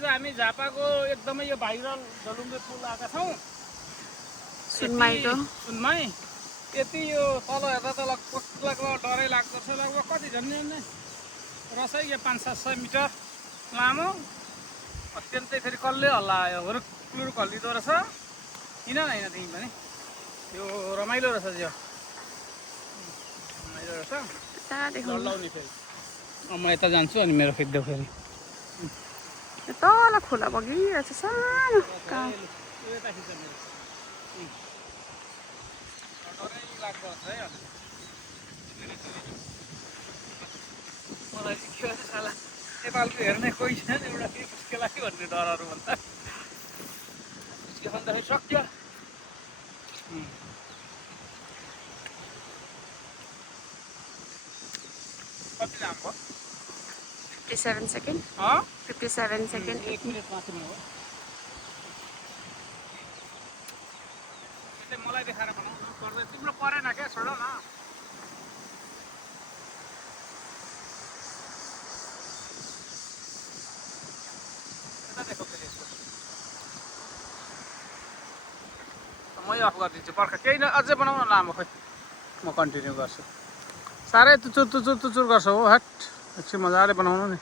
आज हामी झापाको एकदमै यो भाइरल झलुङ्गे पुल आएका छौँ सुनमाईको सुनमाई यति यो तल हेर्दा त लगभग डरै लाग्दो छ लगभग कति झन्डै रहेछ यो 500-700 मिटर लामो अत्यन्तै फेरि कल्ले हल्ला आयो हुरुक हल्लिँदो रहेछ किन होइन तिमी पनि यो रमाइलो रहेछ यो रमाइलो रहेछ डल्लाउने फेरि म यता जान्छु अनि मेरो खिच्दै फेरि तल खोला बगिरहेछ सानो कहाँ यता खिच्छ मेरो डरै लाग्दो रहेछ है मलाई चाहिँ के भन्छ साला नेपालको हेर्ने कोही छैन एउटा के मुस्किल लाग्यो भन्ने डरहरू भन्दा मुस्किल भन्दाखेरि सक्यो कति लामो भयो 57 सेकेन्ड 57 सेकेन्ड 1 मिनट माथिमा हो त्यसले मलाई देखाएर बनाउनु पर्दैन तिम्रो परेन क्या छोड न यता देखो फेरि मै अफ गरिदिन्छु पर्ख केही न अझै बनाउन लामो खोइ म कन्टिन्यू गर्छु साह्रै तुचुर गर्छ हो हट एकछिन मजाले बनाउनु नि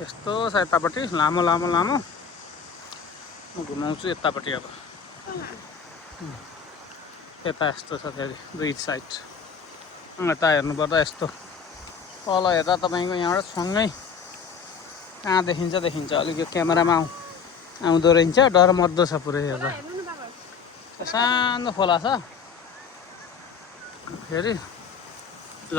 यस्तो छ यतापट्टि लामो म घुमाउँछु यतापट्टि अब यता यस्तो छ फेरि दुई साइड यता हेर्नुपर्दा यस्तो तल हेर्दा तपाईँको यहाँबाट सँगै कहाँ देखिन्छ अलिक यो क्यामेरामा आउँदो रहेछ डर मर्दो छ पुरै हेर्दा सानो खोला छ फेरि ल